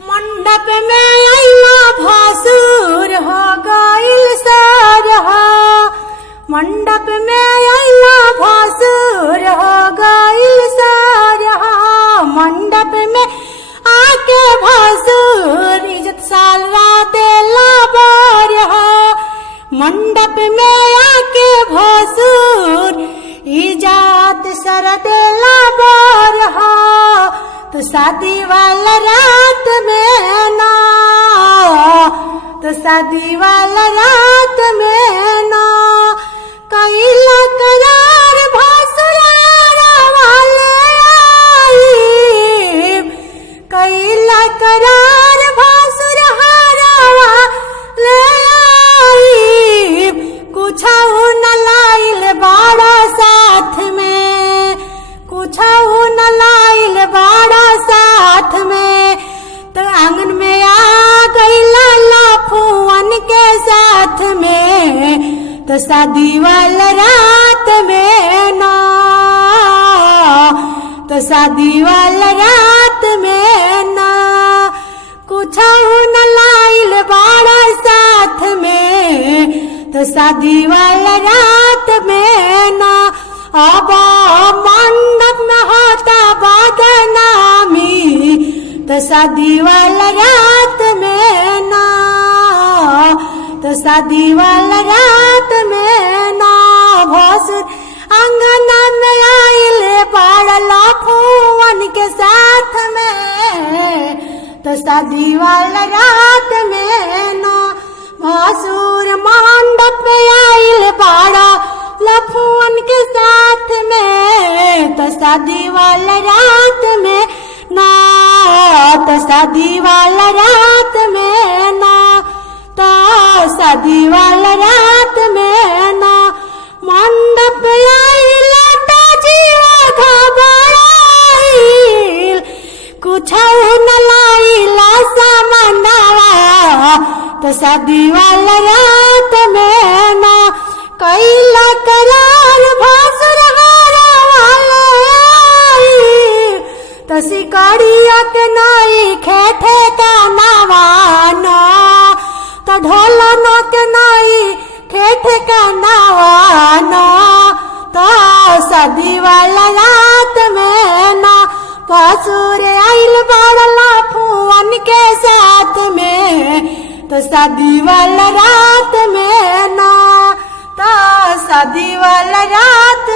मंडप में आइला भासुर हो गइल सरहा। मंडप में आइला भासुर हो गइल सरहा। मंडप में आके भासुर इज्जत साल देला बरहा। मंडप में आके भासुर इज्जत सर देला बरहा। तो शादी वाला रात में ना, तो शादी वाला रात में ना कैला करार भासुरारा वाले आई। कैला करार भासुरारा वाले आई। कुछ न लाइल बाड़ा साथ में, कुछ न लाइल बाड़ा साथ में। तो आंगन में आ गइला लफुअन के साथ में। तो शादी वाला रात में ना, तो शादी वाला रात में ना कुछ न लाइल बाड़ा साथ में। तो शादी वाला रात में ना अब मंडप में होता बदनामी। तो शादी वाला रात में ना, तो शादी वाला रात में ना भासुर अंगना में आइले बाड़ा फूवन के साथ में। तो शादी वाला रात में ना भासुर मंडप में आइले बाड़ा लफुअन के साथ में। तो शादी वाला रात में ना, तो शादी वाला रात में ना, तो शादी वाला रात में ना मंडप आइला तो जीवा घबराइल। कुछ न लाइला सामनावा। तो शादी वाला रात में ना कैला करार भासुरारा वाले आई। तो शिकारिया के नाई खेठे का नवाना। तो ढोलनो के नाई खेठे का नवाना। तो शादी वाला रात में ना भासुर आइल बाड़ा फूवन के साथ में। तो शादी वाला रात में ना, तो शादी वाला रात